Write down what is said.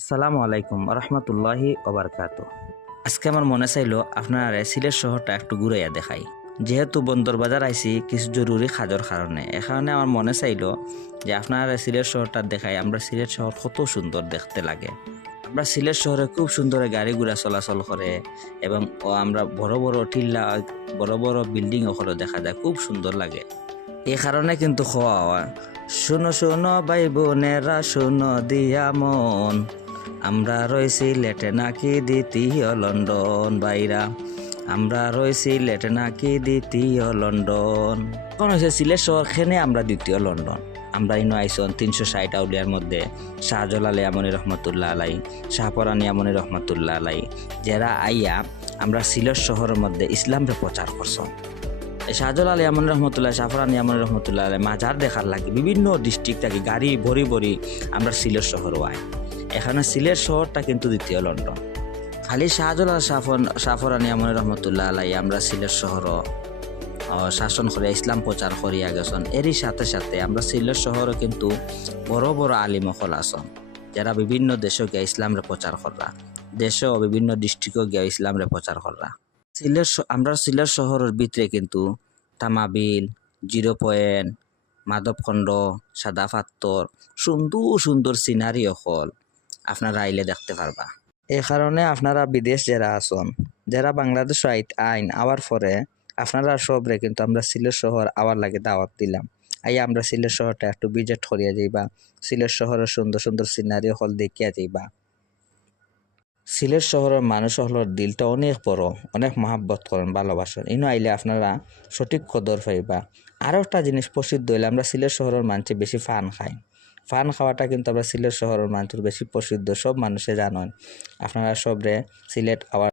আসসালামু আলাইকুম রহমতুল্লাহি ওবরকাত। আজকে আমার মনে চাইলো আপনারা সিলেট শহরটা একটু ঘুরাইয়া দেখাই। যেহেতু বন্দর বাজার আইছি কিছু জরুরি কাজের কারণে, এখানে আমার মনে চাইলো যে আপনারা সিলেট শহরটা দেখাই। আমরা সিলেট শহর কত সুন্দর দেখতে লাগে। আমরা সিলেট শহরে খুব সুন্দর গাড়ি ঘোড়া চলাচল করে এবং আমরা বড় বড় টিল্লা বড় বড় বিল্ডিং ওখানে দেখা যায়, খুব সুন্দর লাগে। এই কারণে কিন্তু খোয়া হয়, শুনো শুনো ভাই বোনেরা শুনো দিয়া মন, আমরা রয়েছি লেটে নাকি দ্বিতীয় লন্ডন বাইরা, আমরা রয়েছি লেটে নাকি দ্বিতীয় লন্ডন। এখন হয়েছে সিলেট শহর খেনে আমরা দ্বিতীয় লন্ডন। আমরা ইনো আইসন 360 আউলিয়ার মধ্যে শাহজালাল ইয়ামনি রহমতুল্লাহ আলাই, শাহপরান ইয়ামনি রহমতুল্লাহ আলাই, যারা আইয়া আমরা সিলেট শহরের মধ্যে ইসলামকে প্রচার করছেন। শাহজালাল ইয়ামনি রহমতুল্লাহ, শাহপরান ইয়ামনি রহমতুল্লাহ আলাই মাজার দেখার লাগে বিভিন্ন ডিস্ট্রিক্ট থেকে গাড়ি ভরি ভরি আমরা সিলেট শহরও আই। এখানে সিলেট শহরটা কিন্তু দ্বিতীয় লন্ডন। খালি শাহজালাল শাহপরান ইয়ামনি রহমতুল্লাহ আলাই আমরা সিলেট শহর শাসন করে ইসলাম প্রচার করিয়া গেছেন। এরই সাথে সাথে আমরা সিলেট শহরে কিন্তু বড় বড় আলিম হল আসন, যারা বিভিন্ন দেশে গিয়ে ইসলামরে প্রচার করা, দেশে বিভিন্ন ডিস্ট্রিক্টে গিয়ে ইসলামরে প্রচার করা। আমরা সিলেট শহরের ভিতরে কিন্তু তামাবিল, 0 পয়েন্ট, মাধবখণ্ড, সাদা পাথর, সুন্দর সুন্দর সিনারি হল আপনারা আইলে দেখতে পারবা। এই কারণে আপনারা বিদেশ যারা আছেন, যারা বাংলাদেশ আইন আওয়ার পরে আপনারা সবরে কিন্তু আমরা সিলেট শহর আওয়ার লাগে দাওয়াত দিলাম। আমরা সিলেট শহরটা একটু ভিজিট করিয়া যাইবা, সিলেট শহরের সুন্দর সুন্দর সিনারি হল দেখিয়া যাইবা। সিলেট শহরের মানুষ হলোর দিলটা অনেক বড়, অনেক মহাব্বত করেন, ভালোবাসেন। ইনো আইলে আপনারা সঠিক কদর পাইবা। আরও একটা জিনিস প্রসিদ্ধ হইলে আমরা সিলেট শহরের মানুষ বেশি ফান খাই। ফান খাওয়াটা কিন্তু আমরা সিলেট শহরের মানুষের বেশি প্রসিদ্ধ, সব মানুষে জানেন। আপনারা সবরে সিলেট আওয়ার